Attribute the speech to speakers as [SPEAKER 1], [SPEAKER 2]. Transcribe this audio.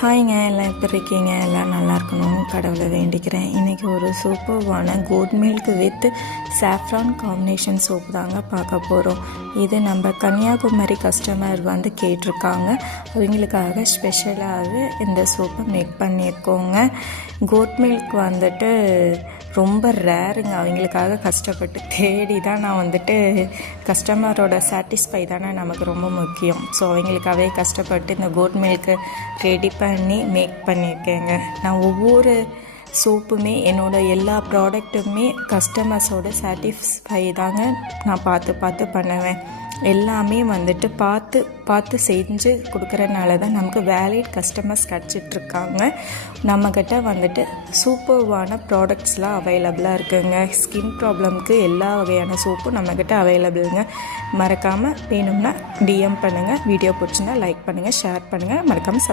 [SPEAKER 1] ஹாய்ங்க எல்லாம் எப்படி இருக்கீங்க? எல்லாம் நல்லா இருக்கணும் கடவுளை வேண்டிக்கிறேன். இன்றைக்கி ஒரு சூப்பர்வான goat milk with saffron combination soap தாங்க பார்க்க போகிறோம் இது நம்ம கன்னியாகுமரி கஸ்டமர் வந்து கேட்டிருக்காங்க. அவங்களுக்காக ஸ்பெஷலாக இந்த சோப்பை மேக் பண்ணியிருக்கோங்க. கோட் மில்க் வந்துட்டு ரொம்ப ரேருங்க அவங்களுக்காக கஷ்டப்பட்டு தேடி தான் நான் வந்துட்டு கஸ்டமரோட சாட்டிஸ்ஃபை தானே நமக்கு ரொம்ப முக்கியம். ஸோ அவங்களுக்காகவே கஷ்டப்பட்டு இந்த கோட் மில்க்கு ரெடி பண்ணி மேக் பண்ணியிருக்கேங்க. நான் ஒவ்வொரு சோப்புமே என்னோட எல்லா ப்ராடக்ட்டுமே கஸ்டமர்ஸோட சாட்டிஸ்ஃபை தாங்க நான் பார்த்து பார்த்து பண்ணுவேன். எல்லாமே வந்துட்டு பார்த்து பார்த்து செஞ்சு கொடுக்குறனால தான் நமக்கு வேலிட் கஸ்டமர்ஸ் கிடச்சிட்ருக்காங்க. நம்மக்கிட்ட வந்துட்டு சூப்பர்வான ப்ராடக்ட்ஸ்லாம் அவைலபிளாக இருக்குங்க. ஸ்கின் ப்ராப்ளம்க்கு எல்லா வகையான சோப்பும் நம்மக்கிட்ட அவைலபிளுங்க மறக்காமல் வேணும்னா டிஎம் பண்ணுங்கள் வீடியோ பிடிச்சிருந்தா லைக் பண்ணுங்கள் ஷேர் பண்ணுங்கள் மறக்காமல்